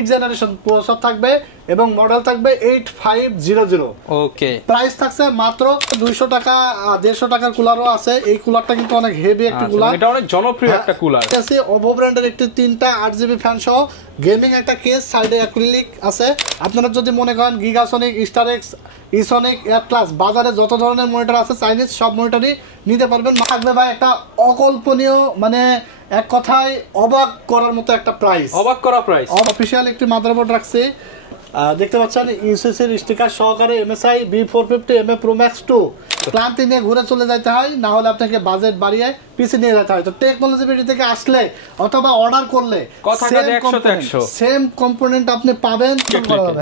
8 generation processor থাকবে এবং model থাকবে 8500। ওকে, প্রাইস থাকছে মাত্র 200 টাকা। 150 টাকার কুলারও আছে। এই কুলারটা কিন্তু অনেক হেভি একটা কুলার, এটা অনেক জনপ্রিয় একটা কুলার আছে। ওভো ব্র্যান্ডের একটি 3টা 8GB ফ্যান সহ গেমিং একটা কেস, সাইডে অ্যাক্রিলিক আছে। আপনারা যদি মনে করেন গিগাসনিক, স্টারএক্স, ইসনিক, এটলাস, বাজারে যত ধরনের মনিটর আছে চাইনিজ সব মনিটরই নিতে পারবেন। থাকবে ভাই একটা অকল্পনীয়, মানে এক কথায় অবাক করার মতো একটা প্রাইস, অবাক করা প্রাইস। অফিশিয়াল একটি মাদারবোর্ড রাখছে, দেখতে পাচ্ছেন ইউসিসির স্টিকার সহকারে। MSI B450 MA Pro Max 2 ক্লান্তি নিয়ে ঘুরে চলে যেতে হয়, না হলে আপনাকে বাজেট বাড়িয়ে পিসি নিয়ে যেতে হয়। তো টেকনোলজি বিডি থেকে আসলে অথবা অর্ডার করলে সেম কম্পোনেন্ট আপনি পাবেন।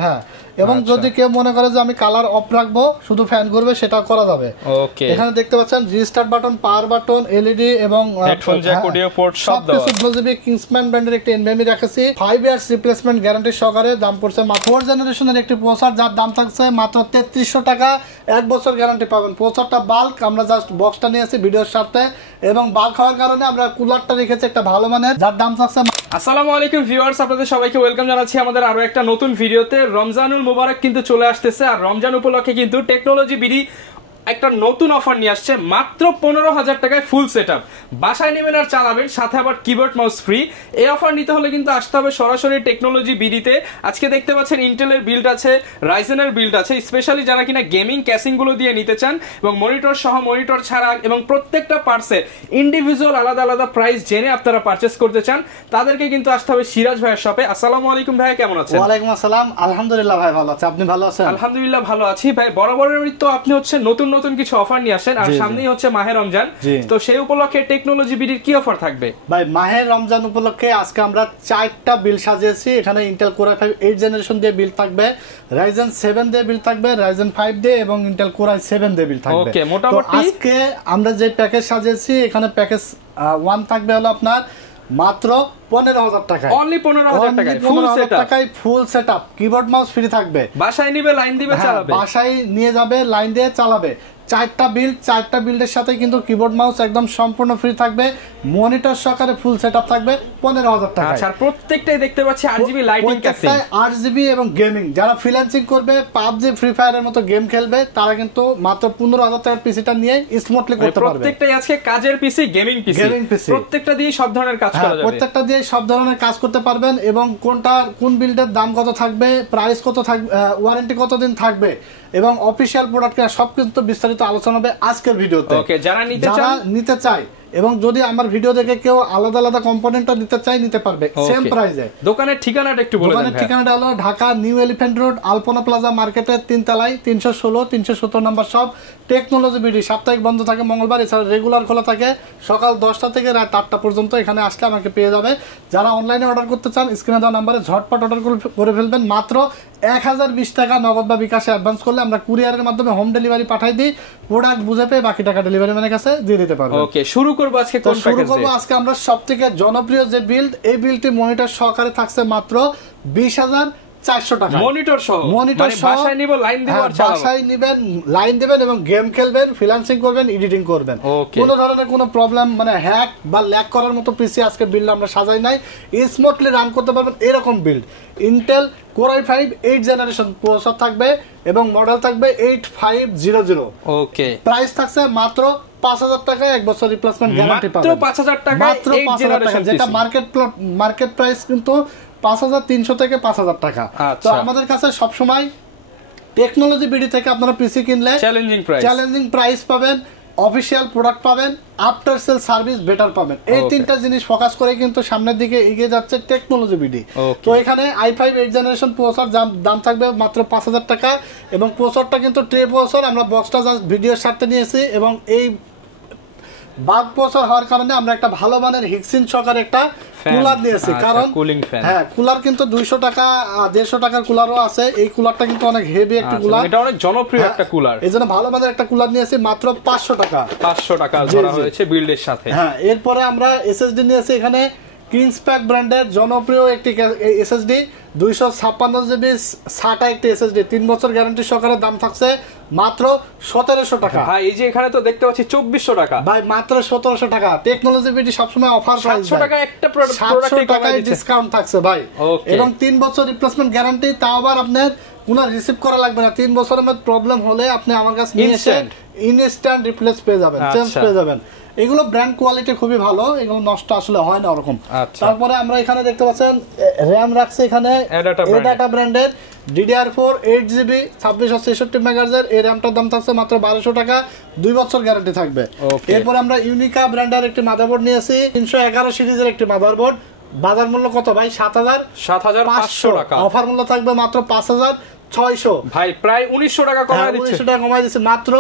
হ্যাঁ, এবং যদি কেউ মনে করে যে আমি কালার অফ রাখবো, শুধু ফ্যান ঘুরবে, সেটা করা যাবে। ওকে, এখানে দেখতে পাচ্ছেন restart button, power button, LED এবং হেডফোন জ্যাক, অডিও পোর্ট সব দেওয়া আছে। 12GB কিংসম্যান ব্র্যান্ডের একটি এনভিএমই রাখছি 5 ইয়ার্স রিপ্লেসমেন্ট গ্যারান্টি সহকারে। দাম পড়ছে মাত্র 4 জেনারেশনের একটি প্রসেসর, যার দাম থাকছে মাত্র 3300 টাকা। 1 বছর গ্যারান্টি পাবেন। প্রসেসরটা বাল্ক, আমরা জাস্ট বক্সটা নিয়েছি ভিডিওর সাথে, এবং বাল্ক হওয়ার কারণে আমরা কুলারটা রেখেছি একটা ভালো মানের, যার দাম থাকছে। আসসালামু আলাইকুম ভিউয়ার্স, আপনাদের সবাইকে ওয়েলকাম জানাচ্ছি আমাদের আরো একটা নতুন ভিডিওতে। রমজানুল মুবারক কিন্তু চলে আসতেছে, আর রমজান উপলক্ষে কিন্তু টেকনোলজি বিডি একটা নতুন অফার নিয়ে আসছে। মাত্র 15,000 টাকায় ফুল সেটআপ, বাসায় নেবেন আর চালাবেন, সাথে আবার কিবোর্ড মাউস ফ্রি। এই অফার নিতে হলে কিন্তু আসতে হবে সরাসরি টেকনোলজি বিডিতে। আজকে দেখতে পাচ্ছেন ইন্টেলের বিল্ড আছে, রাইজেনের বিল্ড আছে, স্পেশালি যারা কিনা গেমিং ক্যাসিং গুলো দিয়ে নিতে চান, এবং মনিটর সহ, মনিটর ছাড়া, এবং প্রত্যেকটা পার্টসের ইন্ডিভিজুয়াল আলাদা আলাদা প্রাইস জেনে আপনারা পারচেস করতে চান, তাদেরকে কিন্তু আসতে হবে সিরাজ ভাইয়ের শপে। আসসালামু আলাইকুম ভাই, কেমন আছেন? ওয়ালাইকুম আসসালাম, আলহামদুলিল্লাহ ভাই ভালো আছি, আপনি ভালো আছেন? আলহামদুলিল্লাহ ভালো আছি ভাই। বরাবরের তো আপনি হচ্ছে নতুন নতুন কিছু অফার নিয়ে আসেন, আর সামনেই হচ্ছে মাহে রমজান, তো সেই উপলক্ষে টেকনোলজি বিডির কি অফার থাকবে? ভাই মাহে রমজান উপলক্ষে আজকে আমরা 4টা বিল সাজিয়েছি। এখানে ইন্টেল কোর i5 8 জেনারেশন দিয়ে বিল থাকবে, রাইজেন 7 দিয়ে বিল থাকবে, রাইজেন 5 দিয়ে, এবং ইন্টেল কোর i7 দিয়ে বিল থাকবে। ওকে, মোটামুটি আজকে আমরা যে প্যাকেজ সাজিয়েছি, এখানে প্যাকেজ 1 থাকবে হলো আপনার মাত্র 15,000 টাকায়, অনলি 15,000 টাকায় full setup, full setup, keyboard mouse free থাকবে, বাসায় নিবে, লাইন দিবে, চালাবে, বাসায় নিয়ে যাবে, লাইন দিয়ে চালাবে। 4টা বিল্ডের সাথে কিন্তু কিবোর্ড মাউস একদম সম্পূর্ণ ফ্রি থাকবে, মনিটর সহকারে ফুল সেটআপ থাকবে 15,000 টাকা। আচ্ছা, প্রত্যেকটাই দেখতে পাচ্ছি 8GB লাইটিং ক্যাসিং, 8GB এবং গেমিং। যারা ফ্রিল্যান্সিং করবে, পাবজি, ফ্রি ফায়ারের মতো গেম খেলবে, তারা কিন্তু মাত্র 15,000 টাকার পিসিটা নিয়ে স্মুথলি করতে পারবে। প্রত্যেকটাই আজকে কাজের পিসি, গেমিং পিসি, প্রত্যেকটা দিয়ে সব ধরনের কাজ করা যাবে, প্রত্যেকটা দিয়ে সব ধরনের কাজ করতে পারবেন। এবং কোন বিল্ডের দাম কত থাকবে, প্রাইস কত থাকবে, ওয়ারেন্টি কতদিন থাকবে, এবং অফিশিয়াল প্রোডাক্ট সব কিন্তু বিস্তারিত আলোচনা হবে আজকের ভিডিওতে। ওকে, যারা নিতে চায়, এবং যদি আমার ভিডিও দেখে কেউ আলাদা আলাদা কম্পোনেন্টটা নিতে চায়, নিতে পারবে সেম প্রাইসে। দোকানের ঠিকানাটা একটু বলে দেন। দোকানের ঠিকানাটা হলো ঢাকা নিউ এলিফ্যান্ট রোড, আলপনা প্লাজা মার্কেটের 3 তলায় 316 317 নম্বর শপ টেকনোলজি বিডি। সাপ্তাহিক বন্ধ থাকে মঙ্গলবার, এছাড়া রেগুলার খোলা থাকে সকাল 10টা থেকে রাত 8টা পর্যন্ত। এখানে আসলে আমাকে পেয়ে যাবে। যারা অনলাইনে অর্ডার করতে চান, স্ক্রিনে দেওয়া নাম্বারে ঝটপট অর্ডার করে ফেলবেন। মাত্র 1020 টাকা নগদ বা বিকাশে অ্যাডভান্স করলে আমরা কুরিয়ারের মাধ্যমে হোম ডেলিভারি পাঠাই দিই। প্রোডাক্ট বুঝে পেয়ে বাকি টাকা ডেলিভারি ম্যানের কাছে দিয়ে দিতে পারবেন। ওকে, শুরু করব আজকে কোন প্যাকেজ দিয়ে? আজকে আমরা সবথেকে জনপ্রিয় যে বিল্ড, এই বিল্ডটি মনিটর সহকারে থাকছে মাত্র 20,400 টাকা। মনিটর সহ, মানে বাসায় নিব, লাইন দিব আর চালাবো, বাসায় নেবেন, লাইন দিবেন, এবং গেম খেলবেন, ফ্রিল্যান্সিং করবেন, এডিটিং করবেন। কোনো ধরনের কোনো প্রবলেম, মানে হ্যাক বা ল্যাগ করার মতো পিসি আজকে বিল্ড আমরা সাজাই নাই। স্মুথলি রান করতে পারবেন এরকম build. Intel core i5 8 generation processor থাকবে এবং মডেল থাকবে 8500। ওকে, প্রাইস থাকছে মাত্র 5,000 টাকা, 1 বছর রিপ্লেসমেন্ট গ্যারান্টি পাবেন। মাত্র 5,000 টাকা, মাত্র 5,000 টাকা, যেটা মার্কেট প্রাইস কিন্তু 5,300 থেকে 5,000 টাকা। তো আমাদের কাছে সব সময় টেকনোলজি বিডি থেকে আপনারা পিসি কিনলে চ্যালেঞ্জিং প্রাইস পাবেন, অফিশিয়াল প্রোডাক্ট পাবেন, আফটার সেল সার্ভিস বেটার পাবেন। এই 3টা জিনিস ফোকাস করে কিন্তু সামনের দিকে এগিয়ে যাচ্ছে টেকনোলজি বিডি। তো এখানে i5 8 জেনারেশন প্রসেসর দাম থাকবে মাত্র 5,000 টাকা, এবং প্রসেসরটা কিন্তু ট্রে প্রসেসর। আমরা বক্সটা জাস্ট ভিডিওর সাথে নিয়েছি, এবং এই বাগ প্রসেসর হওয়ার কারণে আমরা একটা ভালো মানের হিক্সিন সহকারে একটা কুলার নিয়েছি। কারণ হ্যাঁ, কুলার কিন্তু 200 টাকা 150 টাকার কুলারও আছে। এই কুলারটা কিন্তু অনেক হেভি একটা কুলার, এটা অনেক জনপ্রিয় একটা কুলার। এইজন্য ভালো মানের একটা কুলার নিয়েছি মাত্র 500 টাকা। 500 টাকা ধরা হয়েছে বিল্ডের সাথে। হ্যাঁ, এরপরে আমরা এসএসডি নিয়েছি। এখানে কিংসপ্যাক ব্র্যান্ডের জনপ্রিয় একটি এসএসডি 256GB SATA একটি এসএসডি, 3 বছর গ্যারান্টি সহকারে। দাম থাকছে মাত্র 1700 টাকা। ভাই এই যে এখানে তো দেখতে পাচ্ছি 2400 টাকা, ভাই মাত্র 1700 টাকা। টেকনোলজি বিডি সবসময় অফার প্রাইস, 700 টাকা একটা প্রোডাক্টে টাকায় ডিসকাউন্ট থাকছে ভাই, এবং 3 বছর রিপ্লেসমেন্ট গ্যারান্টি। তাও আবার আপনার কোনো রিসিভ করা লাগবে না, 3 বছরের মধ্যে প্রবলেম হলে আপনি আমার কাছে নিয়ে এসে ইনস্ট্যান্ট রিপ্লেস পেয়ে যাবেন, চেঞ্জ পেয়ে যাবেন। এগুলো ব্র্যান্ড কোয়ালিটি খুবই ভালো, এগুলো নষ্ট আসলে হয় না ওরকম। তারপরে আমরা এখানে দেখতে পাচ্ছেন র‍্যাম রাখছে এখানে এডাটা ব্র্যান্ডের DDR4 8GB 2666 মেগাহার্জের। এই র‍্যামটার দাম থাকছে মাত্র 1200 টাকা, 2 বছর গ্যারান্টি থাকবে। এরপর আমরা ইউনিকা ব্র্যান্ডের একটি মাদারবোর্ড নিয়েছি, 311 সিরিজের একটি মাদারবোর্ড। বাজার মূল্য কত ভাই? 7500 টাকা। অফার মূল্য থাকবে মাত্র 5600। ভাই প্রায় 1900 টাকা কমায় দিচ্ছে, 1900 টাকা কমায় দিচ্ছে মাত্র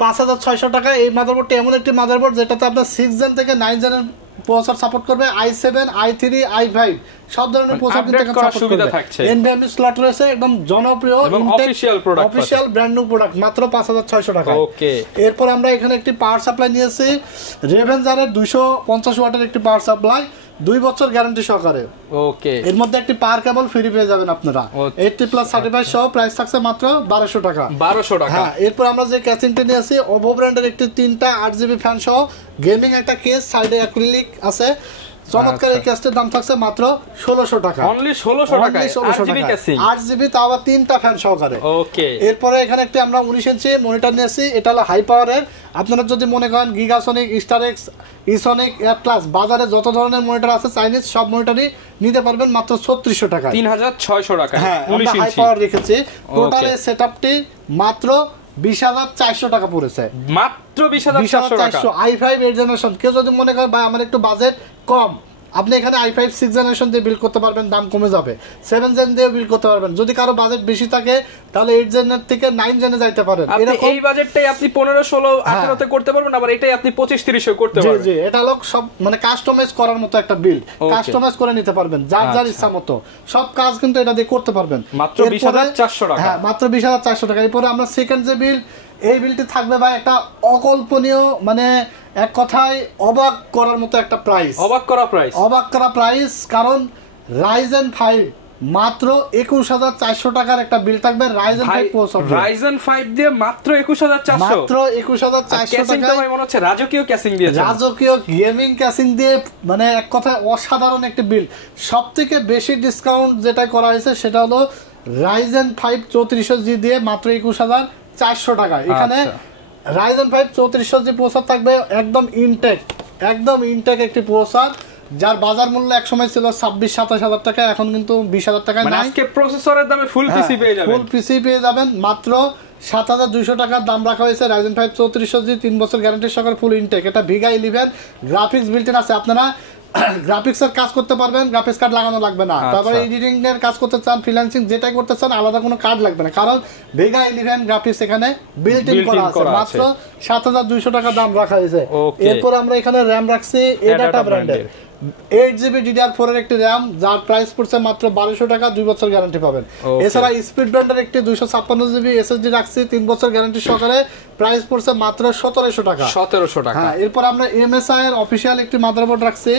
5600 টাকা। এই মাদারবোর্ডটা এমন একটি মাদারবোর্ড যেটাতে আপনার 6 জেন থেকে 9 জেনের প্রসেসর সাপোর্ট করবে, i7 i3 i5 সব ধরনের প্রসেসর কিন্তু সাপোর্ট করবে। NVMe স্লট রয়েছে, একদম জনপ্রিয় অফিশিয়াল ব্র্যান্ড নিউ প্রোডাক্ট, মাত্র 5600 টাকা। ওকে, এরপর আমরা এখানে একটি পাওয়ার সাপ্লাই নিয়েছি, রেভেনজারের 250 ওয়াটের একটি পাওয়ার সাপ্লাই, 2 বছর গ্যারান্টি সহকারে। ওকে, এর মধ্যে একটি পাওয়ার কেবল ফ্রি পেয়ে যাবেন আপনারা, 80+ সার্টিফাইড সহ। প্রাইস থাকছে মাত্র 1200 টাকা। 1200 টাকা। হ্যাঁ, এরপর আমরা যে ক্যাসিংটা নিয়েছি ওভো ব্র্যান্ডের একটি 3টা 8GB ফ্যান সহ, গেমিং একটা কেস, সাইডে অ্যাক্রিলিক আছে, চমৎকার। এই ক্যাসের দাম থাকছে মাত্র 1600 টাকা, অনলি 1600 টাকা, 8GB ক্যাসিং, 8GB তাও আবার 3টা ফ্যান সহকারে। ওকে, এরপরে এখানে একটি আমরা 19 ইঞ্চি মনিটর নিয়েছি, এটা হলো হাই পাওয়ারের। আপনারা যদি মনে করেন গিগাসনিক, স্টারেক্স, ইসনিক, এয়ারক্লাস, বাজারে যত ধরনের মনিটর আছে চাইনিজ, সব মনিটরই নিতে পারবেন মাত্র 3600 টাকা, 3600 টাকা। হ্যাঁ, আমরা হাই পাওয়ার রেখেছি। টোটাল এই সেটআপটি মাত্র 20400 টাকা পড়েছে, মাত্র 20400 টাকা। i5 8 generation. কেউ যদি মনে করে ভাই আমার একটু বাজেট কম, আপনি এখানে i5 6 জেনারেশন দিয়ে বিল্ড করতে পারবেন, দাম কমে যাবে। 7 জেন দিয়ে বিল্ড করতে পারবেন। যদি কারো বাজেট বেশি থাকে তাহলে 8 জেনের থেকে 9 জেনে যাইতে পারেন। এরকম এই বাজেটটাই আপনি 15 16 18 তে করতে পারবেন, আবার এটাই আপনি 25 30 এ করতে পারবেন। জি জি, এটা লোক সব মানে কাস্টমাইজ করার মতো একটা বিল্ড, কাস্টমাইজ করে নিতে পারবেন যার যার ইচ্ছা মতো। সব কাজ কিন্তু এটা দিয়ে করতে পারবেন, মাত্র 20400 টাকা। হ্যাঁ, মাত্র 20400 টাকা। এরপরে আমরা সেকেন্ড যে বিল, এই বিলটি থাকবে ভাই একটা অকল্পনীয়, মানে এক কথায় অবাক করার মতো একটা প্রাইস, অবাক করা প্রাইস। কারণ রাইজেন 5 মাত্র 21400 টাকার একটা বিল থাকবে, রাইজেন 5 প্রসেসর, রাইজেন 5 দিয়ে মাত্র 21400, মাত্র 21400 টাকা। ভাই মনে হচ্ছে রাজকীয় ক্যাসিং দিয়েছে, রাজকীয় গেমিং ক্যাসিং দিয়ে, মানে এক কথায় অসাধারণ একটা বিল। সবথেকে বেশি ডিসকাউন্ট যেটা করা হয়েছে সেটা হলো রাইজেন 5 3400G দিয়ে মাত্র 21400 টাকা। এখানে রাইজেন 5 3400G প্রসেসর থাকবে, একদম ইনটেক একটি প্রসেসর, যার বাজার মূল্য এক সময় ছিল 26-27 হাজার টাকা, এখন কিন্তু 20,000 টাকায় নাই। আজকে প্রসেসরের দামে ফুল পিসি পেয়ে যাবেন, মাত্র 7200 টাকার দাম রাখা হয়েছে। রাইজেন 5 3400G 3 বছর গ্যারান্টি সহকারে ফুল ইনটেক। এটা ভিগা 11 গ্রাফিক্স বিল্ট ইন আছে, আপনারা গ্রাফিক্সের কাজ করতে পারবেন, গ্রাফিক্স কার্ড লাগানো লাগবে না। তারপরে এডিটিং এর কাজ করতে চান, ফ্রিল্যান্সিং যেটাই করতে চান, আলাদা কোনো কার্ড লাগবে না, কারণ ভিগা 11 গ্রাফিক্স এখানে বিল্ট ইন করা আছে। মাত্র 7200 টাকা দাম রাখা হয়েছে। এরপর আমরা এখানে র‍্যাম রাখছি এডাটা ব্র্যান্ডের 8GB DDR4 এর একটি র‍্যাম, যার প্রাইস পড়ছে মাত্র 1200 টাকা, 2 বছর গ্যারান্টি পাবেন। এছাড়া স্পিড ব্র্যান্ডের একটি 256GB SSD রাখছি, 3 বছর গ্যারান্টি সহকারে, প্রাইস পড়ছে মাত্র 1700 টাকা। হ্যাঁ, এরপর আমরা MSI এর অফিশিয়াল একটি মাদারবোর্ড রাখছি,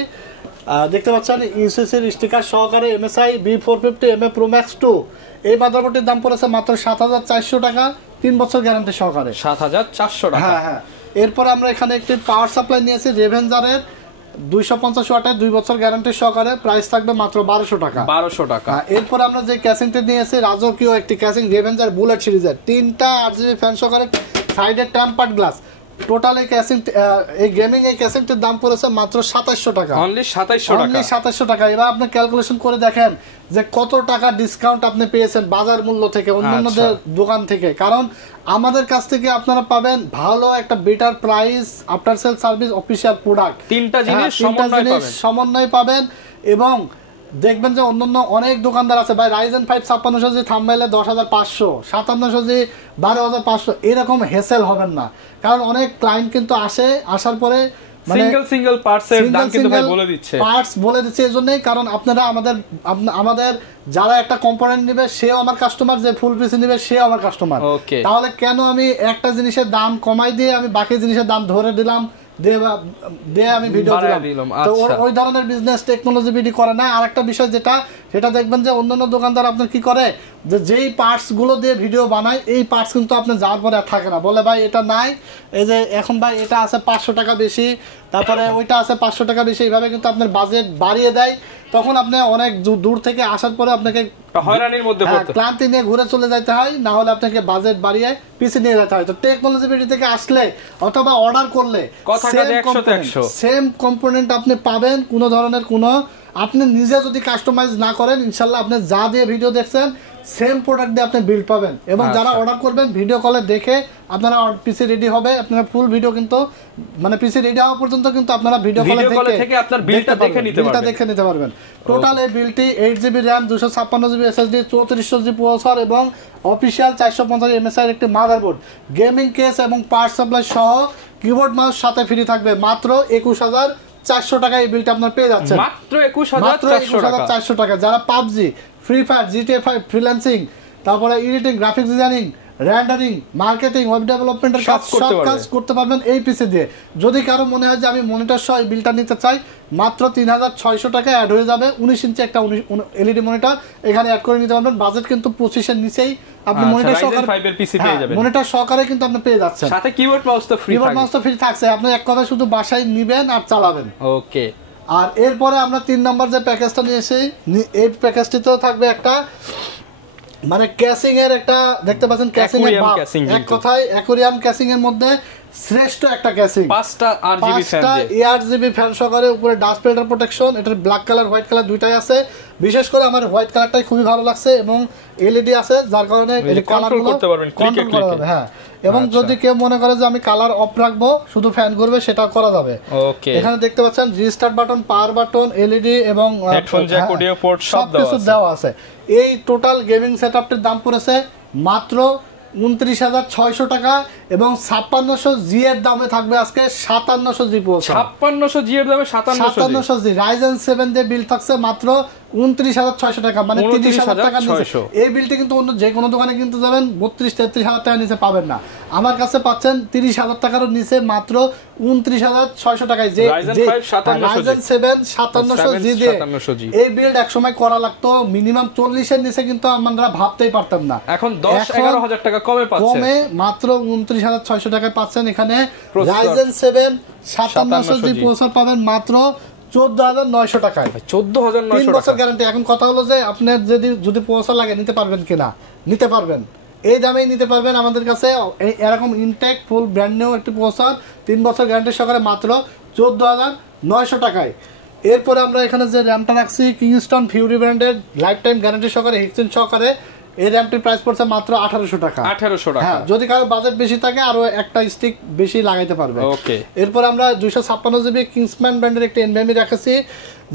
দেখতে পাচ্ছেন ইউসিসি এর স্টিকার সহকারে, MSI B450MA Pro Max 2। এই মাদারবোর্ডের দাম পড়েছে মাত্র 7400 টাকা, 3 বছর গ্যারান্টি সহকারে, 7400 টাকা। হ্যাঁ হ্যাঁ। এরপর আমরা এখানে একটি পাওয়ার সাপ্লাই নিয়েছি রেভেনজারের 250 ওয়াটের, 2 বছর গ্যারান্টি সহকারে, প্রাইস থাকবে মাত্র 1200 টাকা। এরপর আমরা যে ক্যাসিংটা নিয়েছি রাজকীয় একটি ক্যাসিং, রেভেনজার বুলেট সিরিজের, 3টা 8GB ফ্যান সহকারে, সাইডে টেম্পার্ড গ্লাস। টোটাল এই ক্যাসিং, এই গেমিং এই ক্যাসিংটির দাম পড়েছে মাত্র 2700 টাকা, অনলি 2700 টাকা। এবার আপনি ক্যালকুলেশন করে দেখেন যে কত টাকা ডিসকাউন্ট আপনি পেয়েছেন বাজার মূল্য থেকে, অন্যান্য দোকান থেকে। কারণ আমাদের কাছ থেকে আপনারা পাবেন ভালো একটা better price, after sale service, official product, 3টা জিনিস সমন্বয় পাবেন। এবং দেখবেন যে অন্যান্য অনেক দোকানদার আছে ভাই, রাইজেন 5 5600G থাম্বনেইলে 10500, 5700G 12500, এরকম হেসেল হবেন না। কারণ অনেক ক্লায়েন্ট কিন্তু আসার পরে সিঙ্গেল পার্টসের দাম কিন্তু ভাই বলে দিচ্ছে, এজন্যই। কারণ আপনারা আমাদের যারা একটা কম্পোনেন্ট নেবে সেও আমার কাস্টমার, যে ফুল পিস নেবে সেও আমার কাস্টমার। তাহলে কেন আমি একটা জিনিসের দাম কমাই দিয়ে আমি বাকি জিনিসের দাম ধরে দিলাম, আমি ভিডিও দিলাম? তো ওই ধরনের বিজনেস টেকনোলজি বিডি করে না। আর একটা বিষয় সেটা দেখবেন যে অন্যান্য দোকানদার আপনার কি করে, যে যেই পার্টস গুলো দিয়ে ভিডিও বানায় এই পার্টস কিন্তু আপনি যাওয়ার পরে আর থাকে না, বলে ভাই এটা নাই, এই যে এখন ভাই এটা আছে 500 টাকা বেশি, তারপরে ওইটা আছে 500 টাকা বেশি, এইভাবে কিন্তু আপনার বাজেট বাড়িয়ে দেয়। তখন আপনি অনেক দূর থেকে আসার পরে আপনাকে হয়রানির মধ্যে পড়তে, ক্লান্তি নিয়ে ঘুরে চলে যেতে হয়, না হলে আপনাকে বাজেট বাড়িয়ে পিছিয়ে নিয়ে যেতে হয়। তো টেকনোলজি বিডি থেকে আসলে অথবা অর্ডার করলে সেম কম্পোনেন্ট আপনি পাবেন, কোনো ধরনের কোনো আপনি নিজে যদি কাস্টমাইজ না করেন ইনশাল্লাহ আপনি যা দিয়ে ভিডিও দেখছেন সেম প্রোডাক্ট দিয়ে আপনি বিল্ড পাবেন। এবং যারা অর্ডার করবেন ভিডিও কলে দেখে আপনারা পিসি রেডি হবে, আপনারা ফুল ভিডিও কিন্তু মানে পিসি রেডি হওয়া পর্যন্ত কিন্তু আপনারা ভিডিও কলে থেকে আপনার বিলটা দেখে নিতে পারবেন। টোটাল এই বিলটি 8GB RAM 256GB SSD 3400G processor এবং অফিশিয়াল 450 MSI এর একটি মাদারবোর্ড, গেমিং কেস এবং পাওয়ার সাপ্লাই সহ কিবোর্ড মাউস সাথে ফ্রি থাকবে। মাত্র 21400 টাকা এই বিলটা আপনারা পেয়ে যাচ্ছেন, মাত্র 21400 টাকা। যারা PUBG, free fire, GTA 5, freelancing, তারপরে editing, graphics designing, rendering, marketing, web ডেভেলপমেন্টের কাজ সব কাজ করতে পারবেন এই পিসি দিয়ে। যদি কারো মনে হয় যে আমি মনিটর সহ এই বিলটা নিতে চাই, মাত্র 3600 টাকা অ্যাড হয়ে যাবে। 19 ইঞ্চি একটা এলইডি মনিটর এখানে অ্যাড করে নিতে পারবেন। বাজেট কিন্তু 25 এর নিচেই আপনি মনিটর সহকারে 5 এর পিসি পেয়ে যাবেন, মনিটর সহকারে কিন্তু আপনি পেয়ে যাচ্ছেন, সাথে কিবোর্ড মাউস তো ফ্রি, কিবোর্ড মাউস তো ফ্রি থাকছে, আপনি এক কথা শুধু বাসায় নেবেন আর চালাবেন। ওকে। আর এরপরে আমরা 3 নম্বর যে প্যাকেজটা নিয়েছি, এই প্যাকেজটিতেও থাকবে একটা মানে ক্যাসিং এর একটা, দেখতে পাচ্ছেন ক্যাসিং এর ভাব, এক কথায় অ্যাকোয়ারিয়াম ক্যাসিং এর মধ্যে শ্রেষ্ঠ একটা ক্যাসিং। 5টা আরজিবি ফ্যান সহকারে, উপরে ডাস্ট ফিল্টার প্রোটেকশন, এটার ব্ল্যাক কালার হোয়াইট কালার দুইটাই আছে। বিশেষ করে আমার হোয়াইট কালারটাই খুবই ভালো লাগছে এবং এলইডি আছে যার কারণে এই কালারগুলো করতে পারবেন, কন্ট্রোল করা যাবে। হ্যাঁ, এবং যদি কেউ মনে করে যে আমি কালার অফ রাখবো শুধু ফ্যান করবে সেটা করা যাবে। ওকে, এখানে দেখতে পাচ্ছেন restart button, power button, LED এবং হেডফোন জ্যাক, অডিও পোর্ট সব দেওয়া আছে। এই টোটাল গেমিং সেটআপটির দাম পড়েছে মাত্র 29,600 টাকা এবং 5600G এর দামে থাকবে আজকে 5700G প্রসেসর। 5600G এর দামে 5700G Ryzen 7 দিয়ে বিল থাকছে মাত্র 29,600 টাকা, মানে 30,000 টাকা নিচে। এই বিলটি কিন্তু অন্য যে কোনো দোকানে কিনতে যাবেন 32-33,000 টাকা নিচে পাবেন না, আমার কাছে পাচ্ছেন 30,000 টাকারও নিচে মাত্র 29,600 টাকায়। যে Ryzen 7 5700G দিয়ে এই বিল্ড একসময় করা লাগতো মিনিমাম 40 এর নিচে, কিন্তু আমরা ভাবতেই পারতাম না। এখন 10-11,000 টাকা কমে পাচ্ছেন, কমে মাত্র 29,600 টাকায় পাচ্ছেন। এখানে Ryzen 7 5700G প্রসেসর পাবেন মাত্র 14,900 টাকায়। 14,900 3 বছর গ্যারান্টি। এখন কথা হলো যে আপনার যদি প্রসেসর লাগে নিতে পারবেন কিনা, নিতে পারবেন, এই দামেই নিতে পারবেন। আমাদের কাছে এরকম ইনটেক ফুল ব্র্যান্ড নিউ একটি প্রসেসর 3 বছর গ্যারান্টি সহকারে মাত্র 14,900 টাকায়। এরপরে আমরা এখানে যে র্যামটা রাখছি কিংস্টন ফিউরি ব্র্যান্ডের লাইফ টাইম গ্যারান্টি সহকারে, হিক্সিন সহকারে, এই র্যামটির প্রাইস পড়ছে মাত্র 1800 টাকা। 1800 টাকা। হ্যাঁ, যদি কারো বাজেট বেশি থাকে আরো একটা স্টিক বেশি লাগাইতে পারবে। ওকে। এরপর আমরা 256GB কিংসম্যান ব্র্যান্ডের একটা এনভিএমই রেখেছি,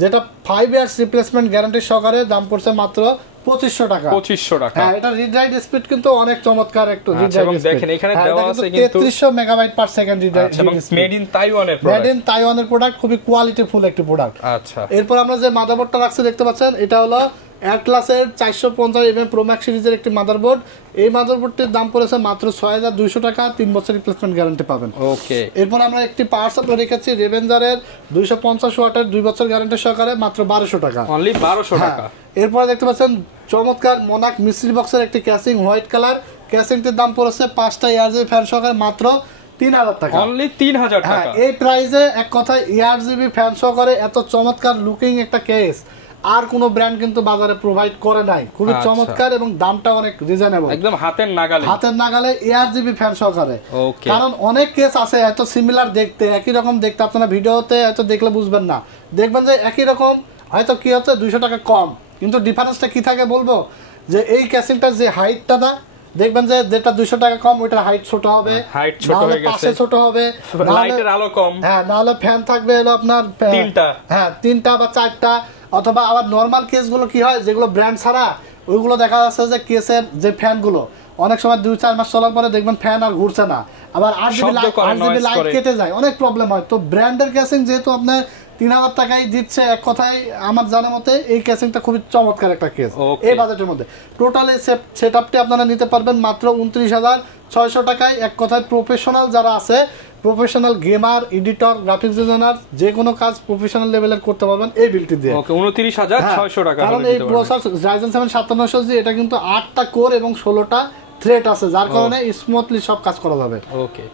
যেটা 5 ইয়ার্স রিপ্লেসমেন্ট গ্যারান্টি সহকারে, দাম পড়ছে মাত্র 2500 টাকা। 2500 টাকা। হ্যাঁ, এটা রিড রাইট স্পিড কিন্তু অনেক চমৎকার একটু রিড রাইট। এবং দেখেন এখানে দেওয়া আছে কিন্তু 3300 megabyte per second read write, এবং মেড ইন তাইওয়ানের প্রোডাক্ট। মেড ইন তাইওয়ানের প্রোডাক্ট, খুবই কোয়ালিটিফুল একটি প্রোডাক্ট। আচ্ছা। এরপর আমরা যে মাদারবোর্ডটা রাখছি দেখতে পাচ্ছেন, এটা হলো অ্যাটলাসের 450mm প্রো ম্যাক্স সিরিজের একটি মাদারবোর্ড। এই মাদারবোর্ডটির দাম পড়েছে মাত্র 6200 টাকা, 3 বছর রিপ্লেসমেন্ট গ্যারান্টি পাবেন। ওকে। এরপর আমরা একটি পাওয়ার সাপ্লাই রেখেছি রেভেঞ্জারের 250 ওয়াটের 2 বছর গ্যারান্টি সহকারে, মাত্র 1200 টাকা। অনলি 1200 টাকা। এরপর দেখতে পাচ্ছেন চমৎকার মোনাক মিস্ট্রি বক্সের একটি ক্যাসিং হোয়াইট কালার, ক্যাসিংটির দাম পড়েছে 5টা এয়ারজিবি ফ্যান সহকারে মাত্র 3000 টাকা। অনলি 3000 টাকা। এই প্রাইসে এক কথায় এয়ারজিবি ফ্যান সহকারে এত চমৎকার লুকিং একটা কেস আর কোনো ব্র্যান্ড কিন্তু বাজারে প্রোভাইড করে নাই। খুবই চমৎকার এবং দামটা অনেক রিজনেবল, একদম হাতের নাগালে এয়ারজিবি ফ্যান সহকারে। ওকে। কারণ অনেক কেস আছে এত সিমিলার দেখতে, একই রকম দেখতে, আপনারা ভিডিওতে হয়তো দেখলে বুঝবেন না, দেখবেন যে একই রকম, হয়তো কি হচ্ছে 200 টাকা কম, কিন্তু ডিফারেন্সটা কি থাকে বলবো, যে এই ক্যাসিংটার যে হাইটটা না, দেখবেন যে যেটা 200 টাকা কম ওইটার হাইট ছোট হবে, হাইট ছোট হয়ে গেছে, পাশে ছোট হবে, লাইটের আলো কম। হ্যাঁ, না হলে ফ্যান থাকবে হলো আপনার 3টা, হ্যাঁ 3টা বা 4টা। অথবা আবার নরমাল কেসগুলো কি হয়, যেগুলো ব্র্যান্ড ছাড়া, ওইগুলো দেখা যাচ্ছে যে কেসের যে ফ্যানগুলো অনেক সময় 2-4 মাস চলার পরে দেখবেন ফ্যান আর ঘুরছে না, আবার আরজিবি লাইট কেটে যায়, অনেক প্রবলেম হয়। তো ব্র্যান্ডের ক্যাসিং যেহেতু আপনার 3000 টাকায় দিচ্ছে। এক কথায় আমার জানার মতে এই কেসিংটা খুবই চমৎকার একটা কেস এই বাজেটের মধ্যে। টোটাল এই সেটআপটি আপনারা নিতে পারবেন মাত্র 29,600 টাকায়। এক কথায় প্রফেশনাল যারা আছে, professional gamer, editor, graphics designer, যে কোনো কাজ প্রফেশনাল লেভেলের করতে পারবেন এই বিলটি দিয়ে। ওকে 29,600 টাকা। কারণ এই প্রসেসর Ryzen 7 5700G, এটা কিন্তু 8টা কোর এবং 16টা থ্রেড আছে, যার কারণে স্মুথলি সব কাজ করা যাবে। ওকে,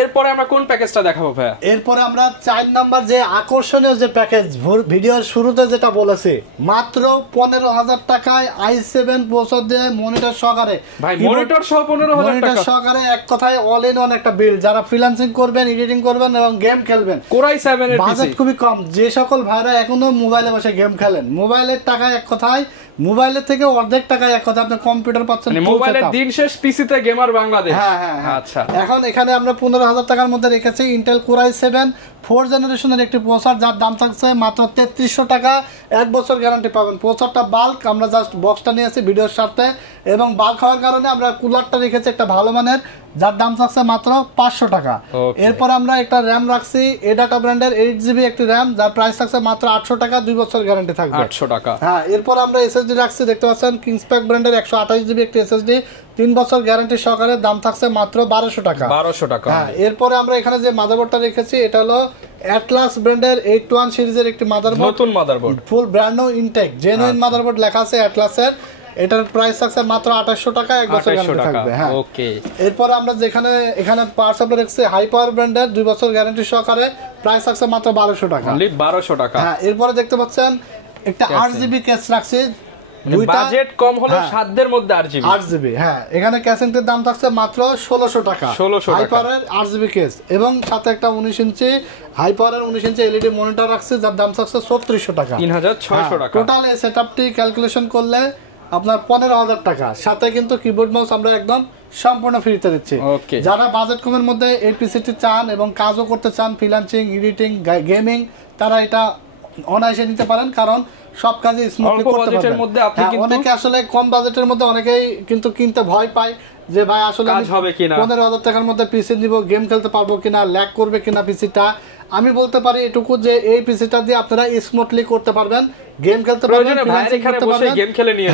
এরপরে আমরা কোন প্যাকেজটা দেখাবো ভাইয়া? এরপরে আমরা 4 নাম্বার যে আকর্ষণীয় যে প্যাকেজ, ভিডিওর শুরুতে যেটা বলেছি, মাত্র 15,000 টাকায় i7 প্রসেসর দিয়ে মনিটর সহকারে। ভাই মনিটর সহ 15,000 টাকা? মনিটর সহকারে এক কথায় অল ইন ওয়ান একটা বিল। যারা ফ্রিল্যান্সিং করবেন, এডিটিং করবেন এবং গেম খেলবেন, Core i7 এর বাজেট খুবই কম, যে সকল ভাইরা এখনো মোবাইলে বসে গেম খেলেন, মোবাইলের টাকায় এক কথায়, মোবাইলের থেকে অর্ধেক টাকায় এক কথা আপনি কম্পিউটার পাচ্ছেন। মোবাইলের দিন শেষ পিসিতে গেমার বাংলাদেশ। হ্যাঁ। আচ্ছা, এখন এখানে আমরা 15,000 টাকার মধ্যে রেখেছি ইন্টেল Core i7 4th জেনারেশনের একটি প্রসেসর, যার দাম থাকছে মাত্র 3300 টাকা। 1 বছর গ্যারান্টি পাবেন। প্রসেসরটা বাল্ক, আমরা জাস্ট বক্সটা নিয়েছি ভিডিওর সাথে, এবং বাল্ক হওয়ার কারণে আমরা কুলারটা রেখেছি একটা ভালো মানের, যার দাম থাকছে মাত্র 500 টাকা। এরপর আমরা একটা র্যাম রাখছি এডাটা ব্র্যান্ডের 8GB একটি র্যাম, যার প্রাইস থাকছে মাত্র 800 টাকা। 2 বছর গ্যারান্টি থাকবে। 800 টাকা। হ্যাঁ, এরপর আমরা এসএসডি রাখছি, দেখতে পাচ্ছেন কিংসপ্যাক ব্র্যান্ডের 128GB একটি এসএসডি, 3 বছর গ্যারান্টি সহকারে, দাম থাকছে মাত্র 1200 টাকা। 1200 টাকা। হ্যাঁ, এরপরে আমরা এখানে যে মাদারবোর্ডটা রেখেছি, এটা হলো অ্যাটলাস ব্র্যান্ডের 81 সিরিজের একটি মাদারবোর্ড, নতুন মাদারবোর্ড, ফুল ব্র্যান্ড নিউ ইনটেক জেনুইন মাদারবোর্ড লেখা আছে অ্যাটলাসের। এটার প্রাইস থাকছে মাত্র 2800 টাকা। 1 বছর গ্যারান্টি থাকবে। হ্যাঁ, ওকে। এরপর আমরা এখানে পাওয়ার সাপ্লাই রেখেছি হাই পাওয়ার ব্র্যান্ডের 2 বছর গ্যারান্টি সহকারে, প্রাইস থাকছে মাত্র 1200 টাকা। 1200 টাকা। হ্যাঁ, এরপরে দেখতে পাচ্ছেন একটা 8GB কেস রাখছি, বাজেট কম হলো, সাধ্যের মধ্যে 8GB। হ্যাঁ, এখানে ক্যাসিংটির দাম থাকছে মাত্র 1600 টাকা। 1600 টাকা। হাই পাওয়ারের 8GB কেস এবং সাথে একটা 19 ইঞ্চি হাই পাওয়ারের 19 ইঞ্চি এলইডি মনিটর রাখছি, যার দাম থাকছে 3400 টাকা। 3600 টাকা। টোটাল এই সেটআপটি ক্যালকুলেশন করলে আপনার 15,000 টাকা। সাথে কিন্তু কিবোর্ড মাউস আমরা একদম সম্পূর্ণ ফ্রিতে দিচ্ছি। যারা বাজেট কমের মধ্যে এই পিসিটি চান এবং কাজও করতে চান, ফ্রিল্যান্সিং, এডিটিং, গেমিং, তারা এটা অনায়াসে নিতে পারেন, কারণ সব কাজে স্মুথলি করতে পারবেন। অনেকে আসলে কম বাজেটের মধ্যে অনেকেই কিন্তু কিনতে ভয় পায় যে ভাই আসলে 15,000 টাকার মধ্যে পিসি নিব, গেম খেলতে পারবো কিনা, ল্যাগ করবে কিনা পিসিটা। আমি বলতে পারি এটুকু যে এই পিসিটা দিয়ে আপনারা স্মুথলি করতে পারবেন, গেম খেলতে পারবেন,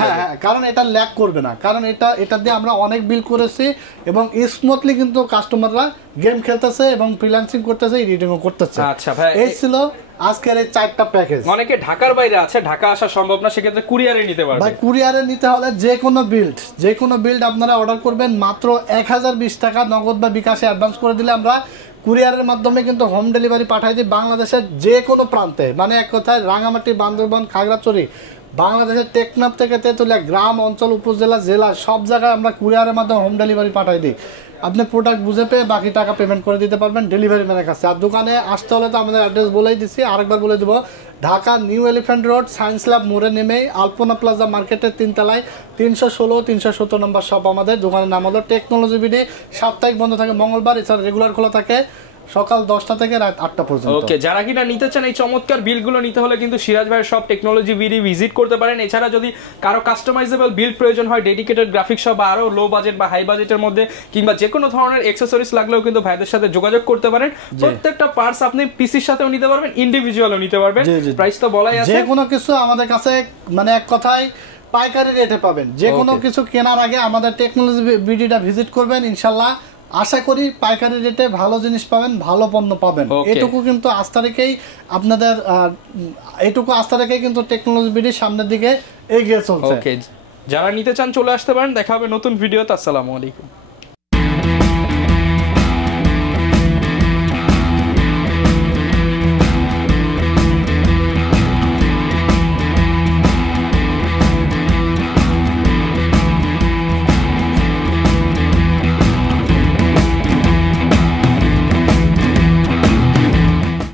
হ্যাঁ, কারণ এটা ল্যাগ করবে না। কারণ এটা দিয়ে আমরা অনেক বিল করেছি এবং স্মুথলি কিন্তু কাস্টমাররা গেম খেলতেছে এবং ফ্রিল্যান্সিং করতেছে, এডিটিংও করতেছে। আচ্ছা ভাই, এই ছিল আজকের এই 4টা প্যাকেজ। অনেকে ঢাকার বাইরে আছে, ঢাকা আসা সম্ভব না, সেক্ষেত্রে কুরিয়ারে নিতে পারবেন। ভাই কুরিয়ারে নিতে হলে যে কোনো বিল্ড আপনারা অর্ডার করবেন, মাত্র 1020 টাকা নগদ বা বিকাশে অ্যাডভান্স করে দিলে আমরা কুরিয়ারের মাধ্যমে কিন্তু হোম ডেলিভারি পাঠাই দিই বাংলাদেশের যে কোনো প্রান্তে। মানে এক কথায় রাঙামাটি, বান্দরবান, খাগড়াছড়ি, বাংলাদেশের টেকনাফ থেকে তেতুলিয়া, গ্রাম অঞ্চল, উপজেলা, জেলা, সব জায়গায় আমরা কুরিয়ারের মাধ্যমে হোম ডেলিভারি পাঠাই দিই। আপনি প্রোডাক্ট বুঝে পেয়ে বাকি টাকা পেমেন্ট করে দিতে পারবেন ডেলিভারি ম্যানের কাছে। আর দোকানে আসতে হলে তো আমাদের অ্যাড্রেস বলেই দিচ্ছি, আরেকবার বলে দেবো, Dhaka new elephant road, science lab মোড়ে নেমেই আলপনা প্লাজা মার্কেটের 3 তলায় 316 317 নম্বর শপ। আমাদের দোকানের নাম হলো টেকনোলজি বিডি। সাপ্তাহিক বন্ধ থাকে মঙ্গলবার, এছাড়া রেগুলার খোলা থাকে সকাল 10টা থেকে রাত 8টা পর্যন্ত। ওকে, যারা কিনা নিতে চান এই চমৎকার বিলগুলো নিতে হলে কিন্তু সিরাজ ভাইয়ের সব টেকনোলজি বিডি ভিজিট করতে পারেন। এছাড়া যদি কারো কাস্টমাইজেবল বিল্ড প্রয়োজন হয়, ডেডিকেটেড গ্রাফিক্স সহ বা আরো লো বাজেট বা হাই বাজেটের মধ্যে কিংবা যে কোনো ধরনের অ্যাকসেসরিজ লাগলেও কিন্তু ভাইদের সাথে যোগাযোগ করতে পারেন। প্রত্যেকটা পার্টস আপনি পিসির সাথেও নিতে পারবেন, ইন্ডিভিজুয়ালও নিতে পারবেন। প্রাইস তো বলাই আছে, যে কোনো কিছু আমাদের কাছে মানে এক কথায় পাইকারি রেটে পাবেন। যে কোনো কিছু কেনার আগে আমাদের টেকনোলজি বিডিটা ভিজিট করবেন, ইনশাআল্লাহ আশা করি পাইকারি রেটে ভালো জিনিস পাবেন, ভালো পণ্য পাবেন। এটুকু কিন্তু আস্থা রেখেই কিন্তু টেকনোলজি বিডি সামনের দিকে এগিয়ে চলছে। যারা নিতে চান চলে আসতে পারেন। দেখা হবে নতুন ভিডিওতে। আসসালামু আলাইকুম।